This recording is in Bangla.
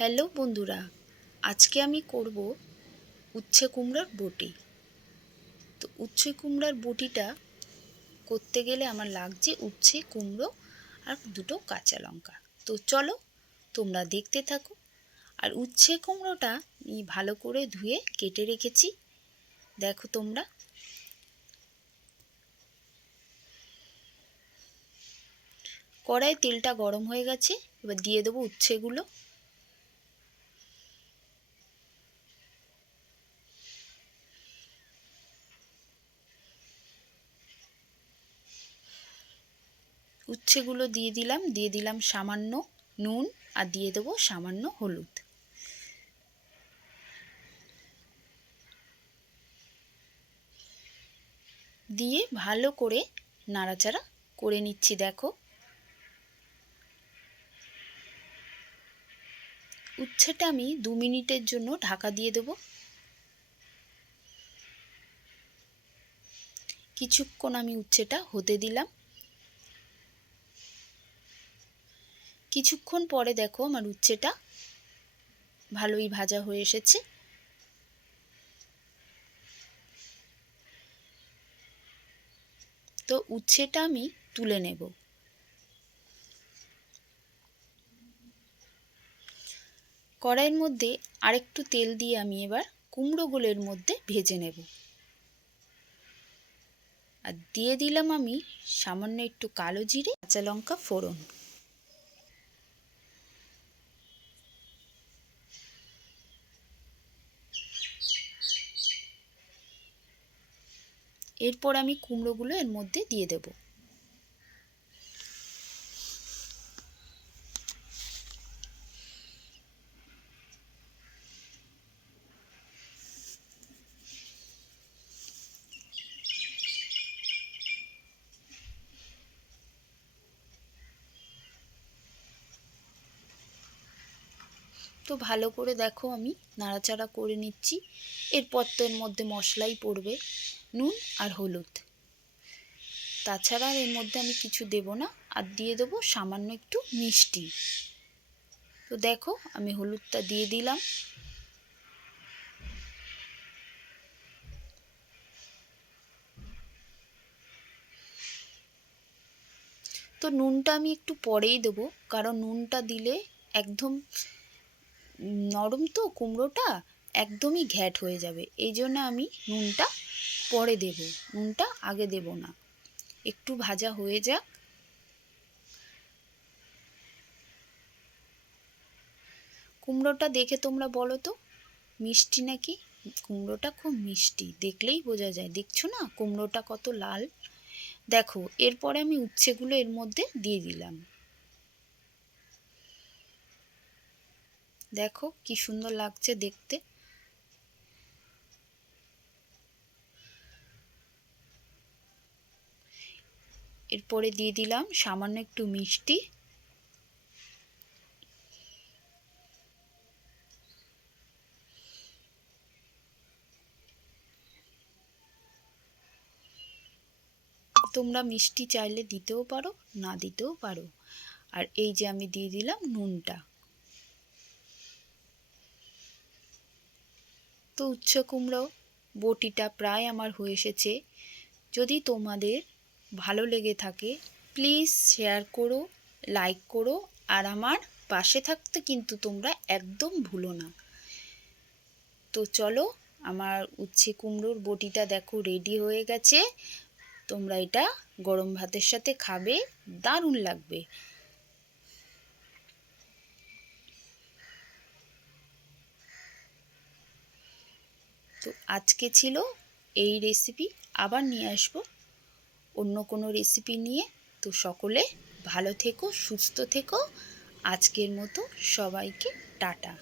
হ্যালো বন্ধুরা, আজকে আমি করব উচ্ছে কুমড়োর বটি। তো উচ্ছে কুমড়োর বটিটা করতে গেলে আমার লাগছে উচ্ছে কুমড়ো আর দুটো কাঁচা লঙ্কা। তো চলো তোমরা দেখতে থাকো। আর উচ্ছে কুমড়োটা আমি ভালো করে ধুয়ে কেটে রেখেছি, দেখো তোমরা। কড়াইয়ে তেলটা গরম হয়ে গেছে, এবার দিয়ে দেবো উচ্ছেগুলো। উচ্ছেগুলো দিয়ে দিলাম সামান্য নুন, আর দিয়ে দেবো সামান্য হলুদ। দিয়ে ভালো করে নাড়াচাড়া করে নিচ্ছি, দেখো। উচ্ছেটা আমি 2 মিনিটের জন্য ঢাকা দিয়ে দেব। কিছুক্ষণ আমি উচ্ছেটা হতে দিলাম। কিছুক্ষণ পরে দেখো আমার উচ্ছেটা ভালোই ভাজা হয়ে এসেছে। তো উচ্ছেটা আমি তুলে নেব। কড়াইয়ের মধ্যে আরেকটু তেল দিয়ে আমি এবার কুমড়োগুলোর মধ্যে ভেজে নেব। আর দিয়ে দিলাম আমি সামান্য একটু কালো জিরে, কাঁচা লঙ্কা ফোড়ন। এরপর আমি কুমড়োগুলো এর মধ্যে দিয়ে দেব। তো ভালো করে দেখো আমি নাড়াচাড়া করে নিচ্ছি। এরপর তো এর মধ্যে মশলাই পড়বে, নুন আর হলুদ। তাছাড়া এর মধ্যে আমি কিছু দেব না। আর দিয়ে দেবো সামান্য একটু মিষ্টি। তো দেখো আমি হলুদটা দিয়ে দিলাম। তো নুনটা আমি একটু পরেই দেবো, কারণ নুনটা দিলে একদম নরম তো কুমড়োটা, একদমই ঘ্যাট হয়ে যাবে। এই জন্য আমি নুনটা পরে দেব, নুনটা আগে দেব না। একটু ভাজা হয়ে যাক। কুমড়োটা দেখে তোমরা বলো তো মিষ্টি নাকি? কুমড়োটা খুব মিষ্টি, দেখলেই বোঝা যায়। দেখছো না কুমড়োটা কত লাল? দেখো এরপরে আমি উচ্ছেগুলো এর মধ্যে দিয়ে দিলাম। দেখো কি সুন্দর লাগছে দেখতে। এরপরে দিয়ে দিলাম সামান্য একটু মিষ্টি। তোমরা মিষ্টি চাইলে দিতেও পারো, না দিতেও পারো। আর এই যে আমি দিয়ে দিলাম নুনটা। তো উচ্ছে কুমড়ো বটিটা প্রায় আমার হয়ে এসেছে। যদি তোমাদের ভালো লেগে থাকে প্লিজ শেয়ার করো, লাইক করো, আর আমার পাশে থাকতে কিন্তু তোমরা একদম ভুলো না। তো চলো, আমার উচ্ছে কুমড়োর বটিটা দেখো রেডি হয়ে গেছে। তোমরা এটা গরম ভাতের সাথে খাবে, দারুণ লাগবে। তো আজকে ছিল এই রেসিপি, আবার নিয়ে আসবো অন্য কোনো রেসিপি নিয়ে। তো সকলে ভালো থেকো, সুস্থ থেকো। আজকের মতো সবাইকে টাটা।